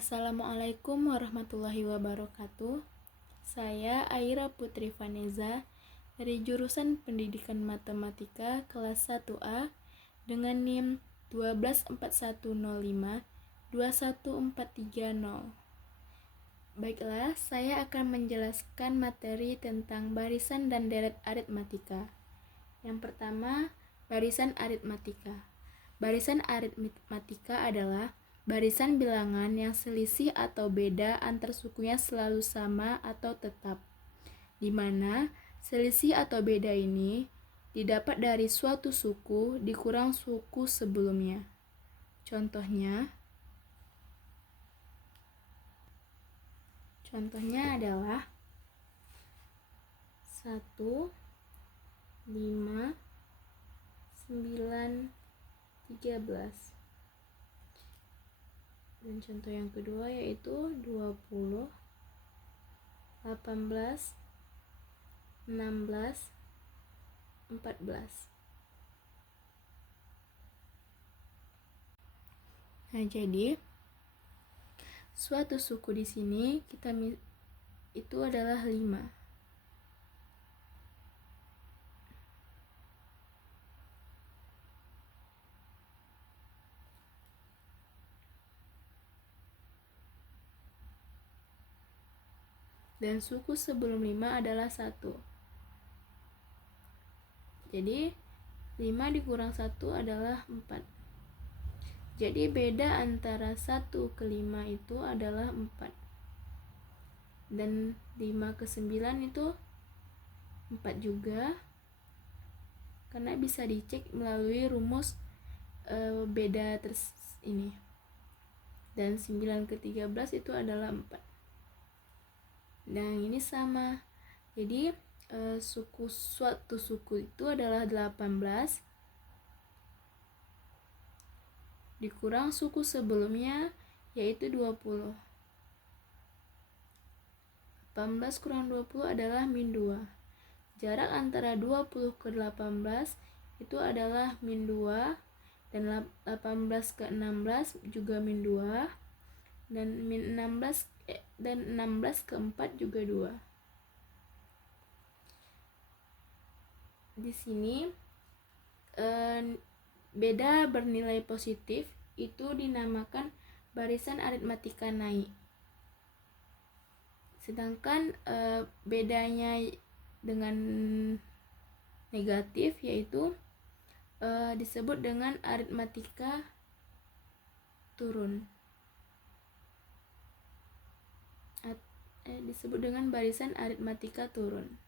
Assalamualaikum warahmatullahi wabarakatuh. Saya Aira Putri Vaneza dari jurusan Pendidikan Matematika kelas 1A dengan NIM 12105-21430. Baiklah, saya akan menjelaskan materi tentang barisan dan deret aritmatika. Yang pertama, barisan aritmatika. Barisan aritmatika adalah barisan bilangan yang selisih atau beda antar sukunya selalu sama atau tetap, di mana selisih atau beda ini didapat dari suatu suku dikurang suku sebelumnya. Contohnya adalah 1, 5, 9, 13. Dan contoh yang kedua yaitu 20, 18, 16, 14. Nah, jadi suatu suku di sini itu adalah 5. Dan suku sebelum 5 adalah 1. Jadi 5 dikurang 1 adalah 4. Jadi beda antara 1 ke 5 itu adalah 4. Dan 5 ke 9 itu 4 juga, karena bisa dicek melalui rumus beda ini. Dan 9 ke 13 itu adalah 4. Dan ini sama. Jadi suatu suku itu adalah 18 dikurang suku sebelumnya yaitu 20. 18 kurang 20 adalah min 2. Jarak antara 20 ke 18 itu adalah min 2, dan 18 ke 16 juga min 2, dan 16 ke 4 juga 2. Di sini beda bernilai positif itu dinamakan barisan aritmatika naik. Sedangkan bedanya dengan negatif yaitu disebut dengan aritmatika turun. Disebut dengan barisan aritmatika turun.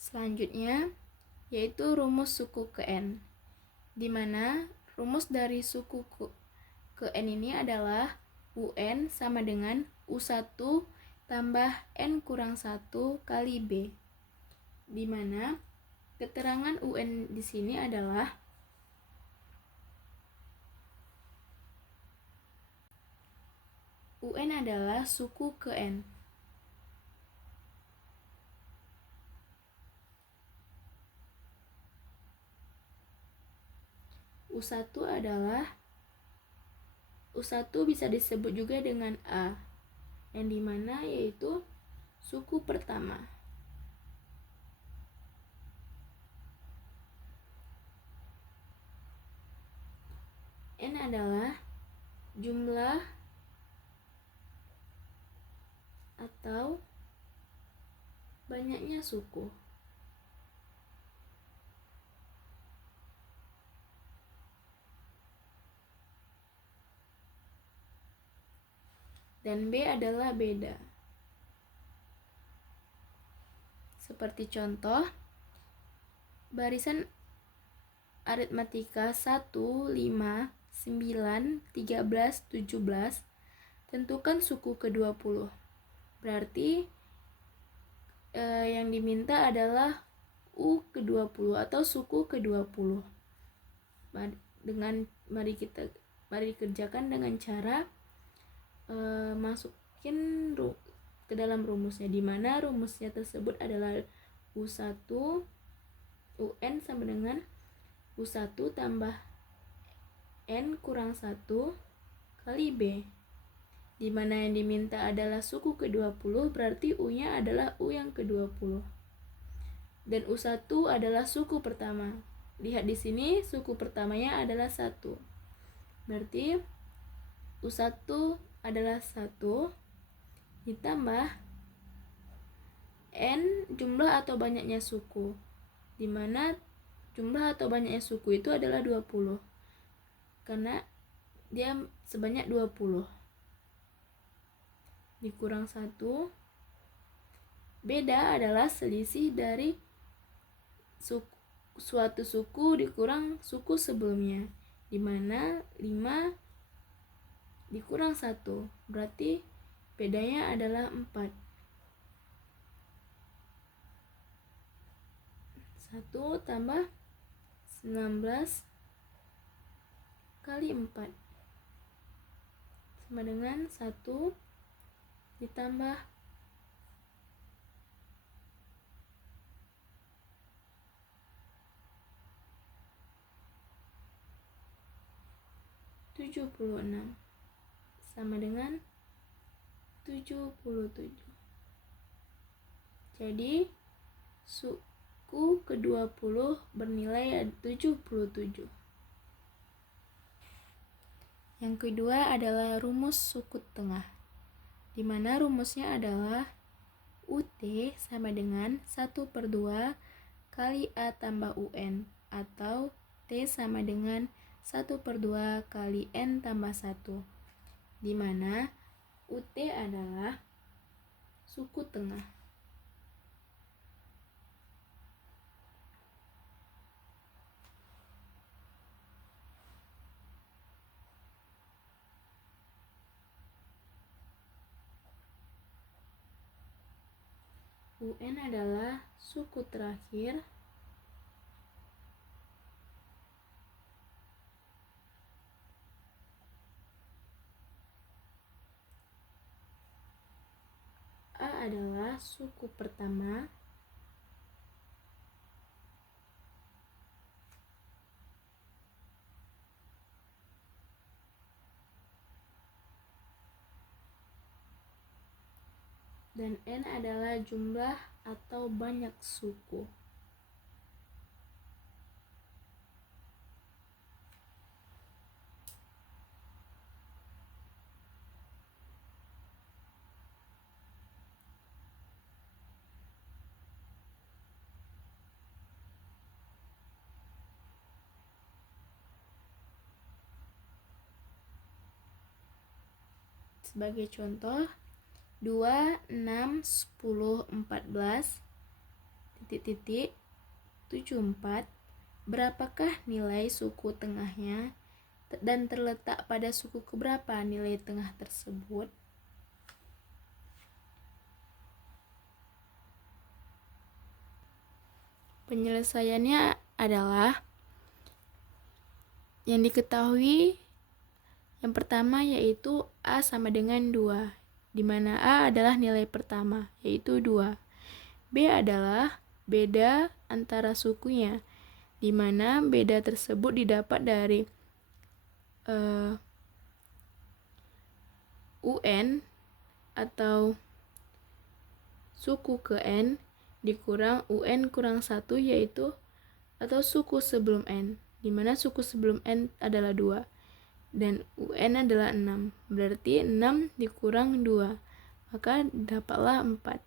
Selanjutnya yaitu rumus suku ke n, di mana rumus dari suku ke n ini adalah UN sama dengan U1 tambah N kurang 1 kali B, di mana keterangan UN di sini adalah UN adalah suku ke N. U1 bisa disebut juga dengan A, yang dimana yaitu suku pertama. N adalah jumlah atau banyaknya suku. Dan B adalah beda. Seperti contoh, barisan aritmatika 1, 5, 9, 13, 17, tentukan suku ke-20. Berarti yang diminta adalah U ke-20 atau suku ke-20. Mari kerjakan dengan cara masukin ke dalam rumusnya, di mana rumusnya tersebut adalah U1 UN sama dengan U1 tambah N kurang 1 kali B, di mana yang diminta adalah suku ke-20, berarti U-nya adalah U yang ke-20. Dan U1 adalah suku pertama. Lihat di sini, suku pertamanya adalah 1. Berarti U1 adalah 1 ditambah N jumlah atau banyaknya suku, di mana jumlah atau banyaknya suku itu adalah 20. Karena dia sebanyak 20. Dikurang 1. Beda adalah selisih dari suatu suku dikurang suku sebelumnya, di mana 5 dikurang 1, berarti bedanya adalah 4. 1 tambah 19 kali 4 sama dengan 1 ditambah 76 sama dengan 77. Jadi suku ke-20 bernilai 77. Yang kedua adalah rumus suku tengah, di mana rumusnya adalah UT sama dengan 1/2 kali A tambah UN, atau T sama dengan 1/2 kali N tambah 1, di mana UT adalah suku tengah. UN adalah suku terakhir A adalah suku pertama dan N adalah jumlah atau banyak suku. Sebagai contoh, 2, 6, 10, 14, titik-titik, 74, berapakah nilai suku tengahnya dan terletak pada suku keberapa nilai tengah tersebut? Penyelesaiannya adalah yang diketahui yang pertama yaitu A sama dengan 2, di mana A adalah nilai pertama, yaitu 2. B adalah beda antara sukunya, di mana beda tersebut didapat dari UN atau suku ke N dikurang UN kurang 1, yaitu atau suku sebelum N, di mana suku sebelum N adalah 2 dan UN adalah 6. Berarti 6 dikurang 2, maka dapatlah 4.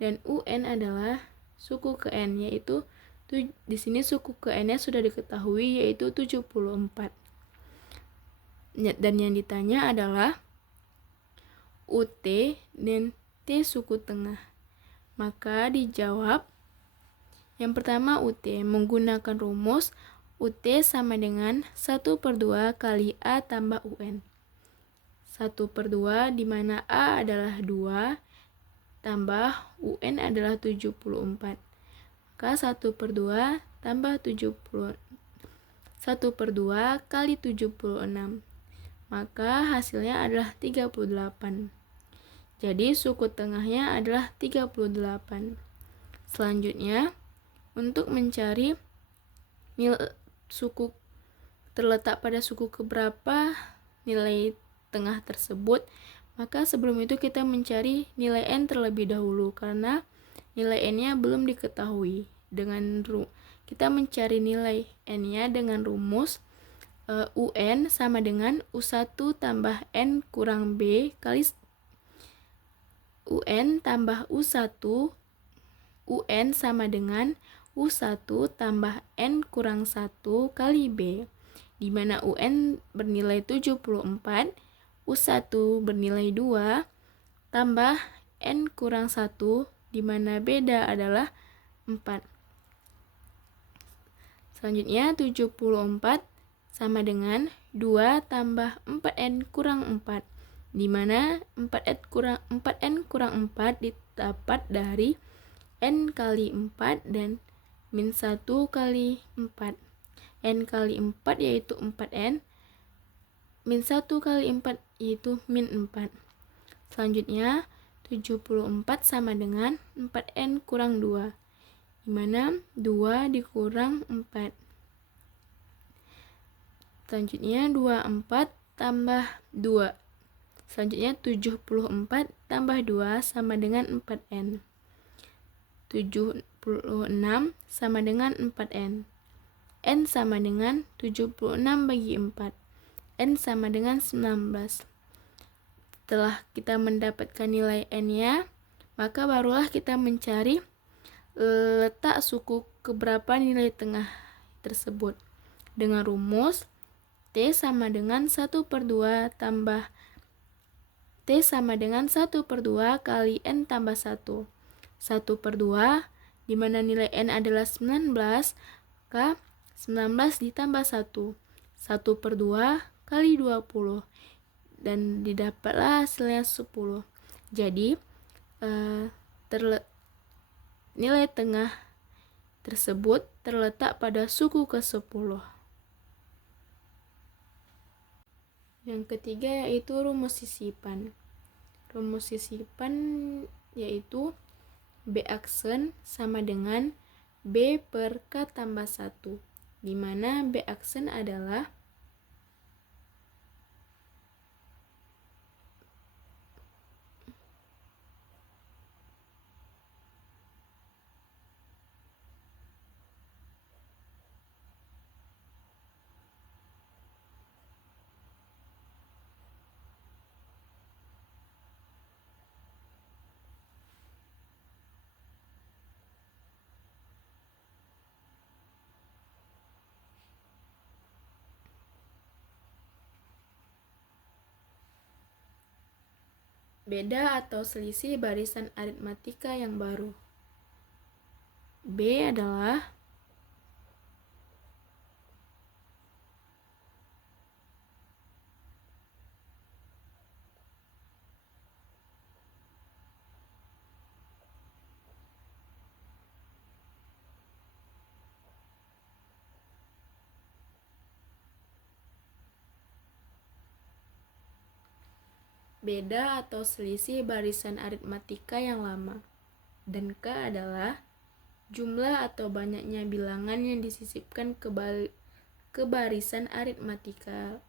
Dan UN adalah suku ke N, yaitu di sini suku ke N-nya sudah diketahui, yaitu 74. Dan yang ditanya adalah UT dan T suku tengah. Maka dijawab yang pertama UT menggunakan rumus UT sama dengan 1/2 kali A tambah UN. 1/2 di mana A adalah 2 tambah UN adalah 74. Maka 1/2 tambah 70. 1/2 kali 76. Maka hasilnya adalah 38. Jadi suku tengahnya adalah 38. Selanjutnya, untuk mencari suku terletak pada suku keberapa nilai tengah tersebut, maka sebelum itu kita mencari nilai N terlebih dahulu karena nilai N-nya belum diketahui. Kita mencari nilai N-nya dengan rumus UN sama dengan U1 tambah N kurang B kali UN tambah U1. UN sama dengan U1 tambah N kurang 1 kali B, di mana UN bernilai 74, U1 bernilai 2, tambah N kurang 1, di mana beda adalah 4. Selanjutnya 74 sama dengan 2 tambah 4N kurang 4, di mana 4N kurang 4 didapat dari N kali 4 dan min 1 kali 4. N kali 4 yaitu 4N, min 1 kali 4 yaitu min 4. Selanjutnya 74 sama dengan 4N kurang 2, di mana 2 dikurang 4. Selanjutnya 24 tambah 2. Selanjutnya 74 tambah 2 sama dengan 4N. 76 sama dengan 4N. N sama dengan 76 bagi 4. N sama dengan 19. Setelah kita mendapatkan nilai N-nya, maka barulah kita mencari letak suku keberapa nilai tengah tersebut. Dengan rumus T sama dengan 1/2 tambah T sama dengan 1/2 kali N tambah 1. 1/2, di mana nilai N adalah 19, maka 19 ditambah 1. 1/2 kali 20. Dan didapatlah hasilnya 10. Jadi, nilai tengah tersebut terletak pada suku ke-10. Yang ketiga yaitu rumus sisipan. Rumus sisipan yaitu B aksen sama dengan B per K tambah 1, di mana B aksen adalah beda atau selisih barisan aritmatika yang baru. B adalah beda atau selisih barisan aritmatika yang lama. Dan K adalah jumlah atau banyaknya bilangan yang disisipkan ke barisan aritmatika.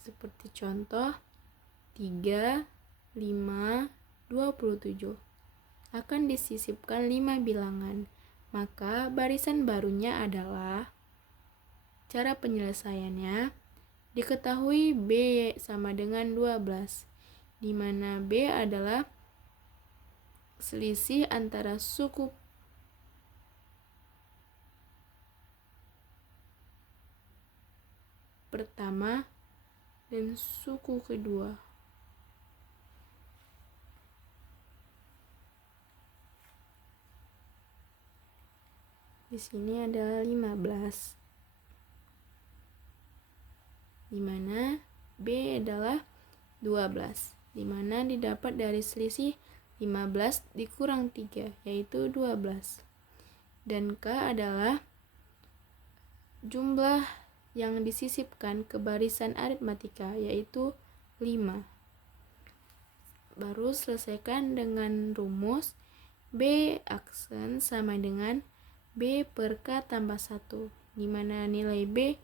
Seperti contoh 3, 5, 27. Akan disisipkan 5 bilangan. Maka barisan barunya adalah, cara penyelesaiannya, diketahui B sama dengan 12, di mana B adalah selisih antara suku pertama dan suku kedua. Di sini adalah 15, di mana B adalah 12, di mana didapat dari selisih 15 dikurang 3, yaitu 12. Dan K adalah jumlah yang disisipkan ke barisan aritmatika, yaitu 5. Baru selesaikan dengan rumus B aksen sama dengan B per K tambah 1, di mana nilai B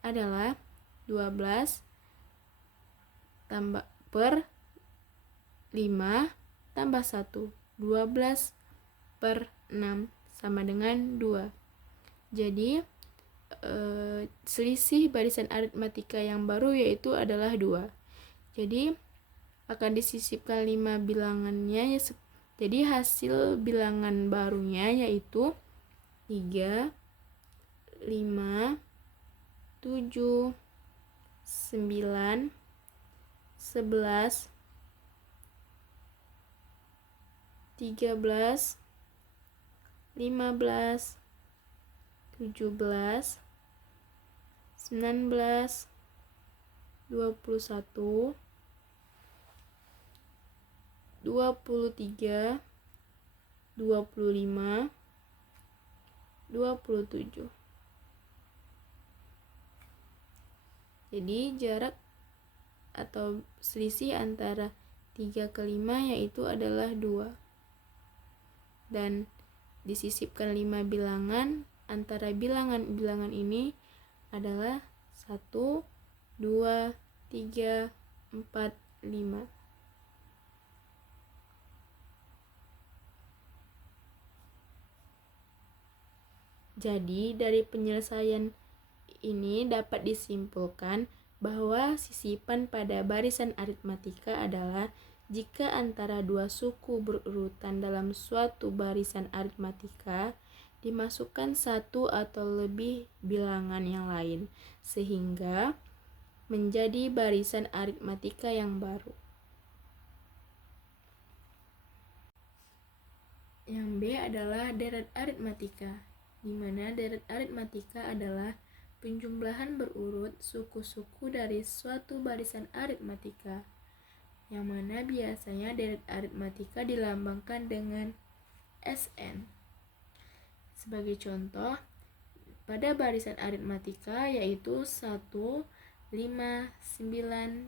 adalah 12 tambah per 5 tambah 1, 12 per 6 sama dengan 2. Jadi selisih barisan aritmatika yang baru yaitu adalah 2. Jadi akan disisipkan 5 bilangannya. Jadi hasil bilangan barunya yaitu 3, 5, 7, 9, 11, 13, 15, 17, 19, 21, 23, 25, 27. Jadi jarak atau selisih antara 3 ke 5 yaitu adalah 2. Dan disisipkan 5 bilangan, antara bilangan-bilangan ini adalah 1, 2, 3, 4, 5. Jadi dari penyelesaian ini dapat disimpulkan bahwa sisipan pada barisan aritmatika adalah jika antara dua suku berurutan dalam suatu barisan aritmatika dimasukkan satu atau lebih bilangan yang lain, sehingga menjadi barisan aritmatika yang baru. Yang B adalah deret aritmatika, di mana deret aritmatika adalah penjumlahan berurut suku-suku dari suatu barisan aritmatika, yang mana biasanya deret aritmatika dilambangkan dengan SN. Sebagai contoh, pada barisan aritmatika yaitu 1, 5, 9,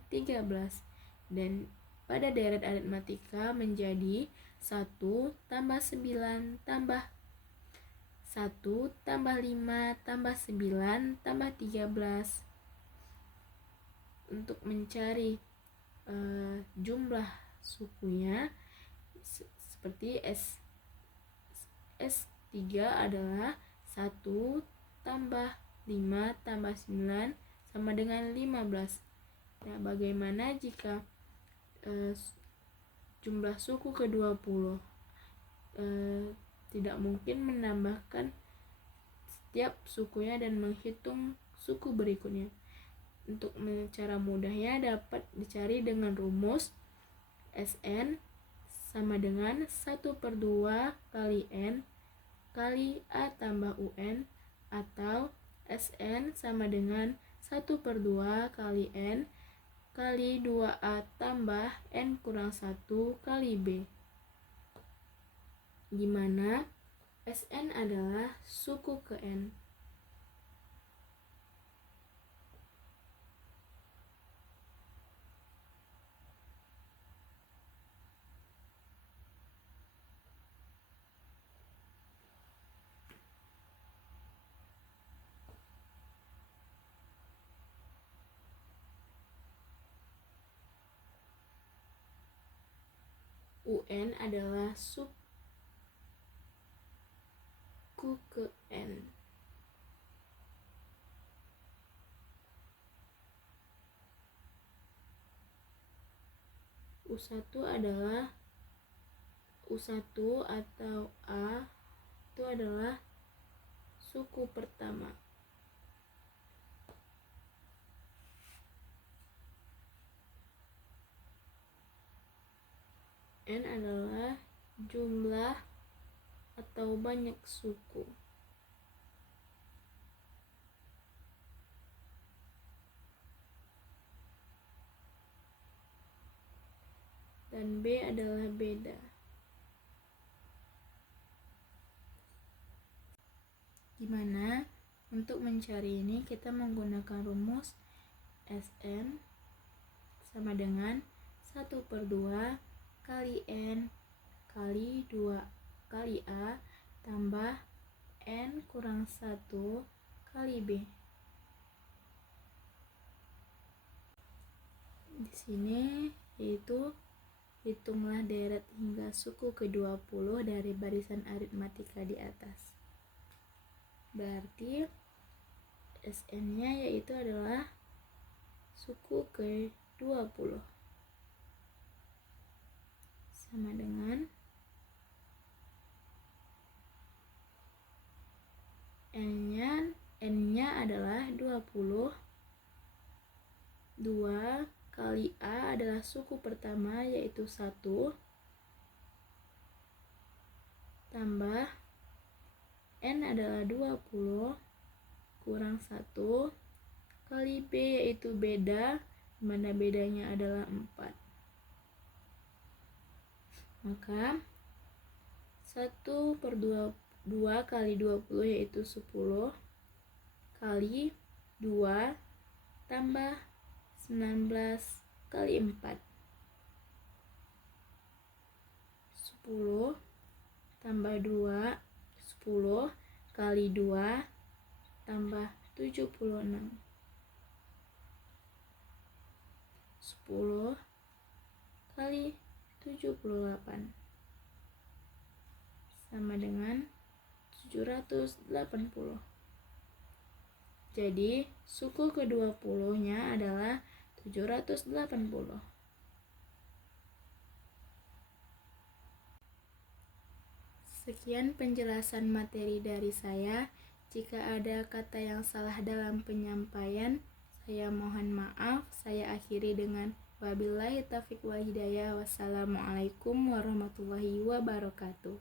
13, dan pada deret aritmatika menjadi 1 tambah 9 tambah 1 tambah 5 tambah 9 tambah 13. Untuk mencari jumlah sukunya seperti S3 adalah 1 tambah 5 tambah 9 sama dengan 15. Nah, bagaimana jika jumlah suku ke-20? Tidak mungkin menambahkan setiap sukunya dan menghitung suku berikutnya. Untuk cara mudahnya dapat dicari dengan rumus SN sama dengan 1/2 kali N kali A tambah UN, atau SN sama dengan 1/2 kali N kali 2A tambah N kurang 1 kali B, di mana SN adalah suku ke N. UN adalah suku ke N. U1 adalah U1 atau A itu adalah suku pertama. N adalah jumlah atau banyak suku. Dan B adalah beda. Gimana? Untuk mencari ini kita menggunakan rumus Sn sama dengan 1/2 kali N kali 2 kali A tambah N kurang 1 kali B. Di sini yaitu hitunglah deret hingga suku ke-20 dari barisan aritmatika di atas. Berarti Sn-nya yaitu adalah suku ke-20 sama dengan N-nya adalah 20, 2 kali A adalah suku pertama yaitu 1, tambah N adalah 20 kurang 1 kali B yaitu beda, dimana bedanya adalah 4. Maka 1/2 kali 20 yaitu 10 kali 2 tambah 19 kali 4. 10 tambah 2, 10 kali 2 tambah 76. 10 kali 78 sama dengan 780. Jadi suku ke-20-nya adalah 780. Sekian penjelasan materi dari saya. Jika ada kata yang salah dalam penyampaian, saya mohon maaf. Saya akhiri dengan wabillahi taufiq wal hidayah. Wassalamualaikum warahmatullahi wabarakatuh.